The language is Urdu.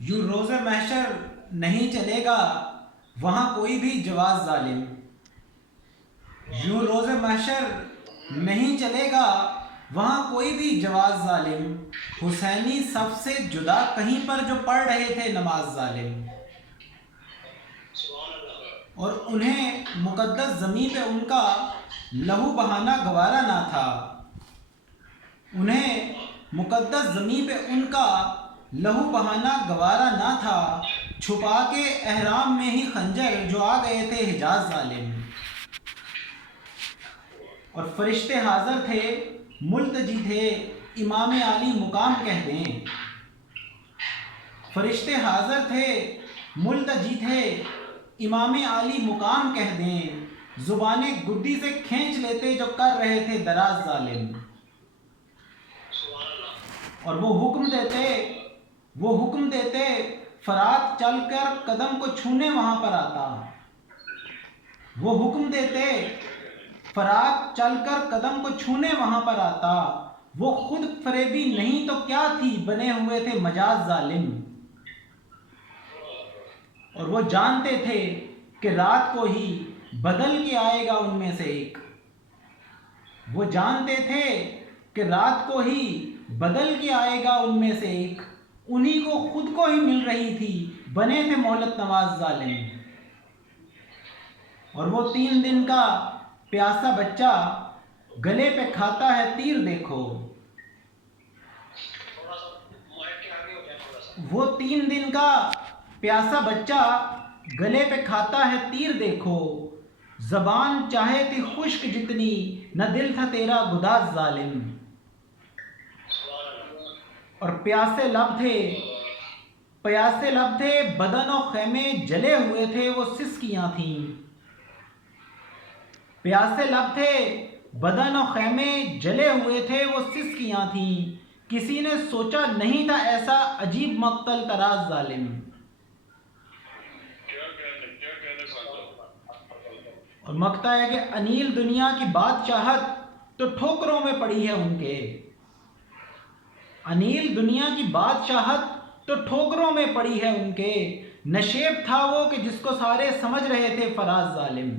یوں روز محشر نہیں چلے گا وہاں کوئی بھی جواز ظالم، یوں روز محشر نہیں چلے گا وہاں کوئی بھی جواز ظالم، حسینی صف سے جدا کہیں پر جو پڑھ رہے تھے نماز ظالم، اور انہیں مقدس زمین پہ ان کا لہو بہانا گوارا نہ تھا، انہیں مقدس زمین پہ ان کا لہو بہانا گوارا نہ تھا، چھپا کے احرام میں ہی خنجر جو آ گئے تھے حجاز ظالم، اور فرشتے حاضر تھے ملتجی تھے امام علی مقام کہہ دیں، فرشتے حاضر تھے ملتجی تھے امام علی مقام کہہ دیں، زبانیں گدی سے کھینچ لیتے جو کر رہے تھے دراز ظالم، اور وہ حکم دیتے فرات چل کر قدم کو چھونے وہاں پر آتا، وہ حکم دیتے فرات چل کر قدم کو چھونے وہاں پر آتا، وہ خود فریبی نہیں تو کیا تھی بنے ہوئے تھے مجاز ظالم، اور وہ جانتے تھے کہ رات کو ہی بدل کے آئے گا ان میں سے ایک، وہ جانتے تھے کہ رات کو ہی بدل کے آئے گا ان میں سے ایک، انہی کو خود کو ہی مل رہی تھی بنے تھے مہلت نواز ظالم، اور وہ 3 دن کا پیاسا بچہ گلے پہ کھاتا ہے تیر دیکھو، وہ 3 دن کا پیاسا بچہ گلے پہ کھاتا ہے تیر دیکھو، زبان چاہے تھی خشک جتنی نہ دل تھا تیرا گداز ظالم، اور پیاسے لب تھے بدن و خیمے جلے ہوئے تھے وہ سسکیاں تھیں، پیاسے لب تھے بدن و خیمے جلے ہوئے تھے وہ سسکیاں تھیں، کسی نے سوچا نہیں تھا ایسا عجیب مقتل تراز ظالم، اور مقتا ہے کہ انیل دنیا کی بادشاہت تو ٹھوکروں میں پڑی ہے ان کے، انیل دنیا کی بادشاہت تو ٹھوکروں میں پڑی ہے ان کے، نشیب تھا وہ کہ جس کو سارے سمجھ رہے تھے فراز ظالم،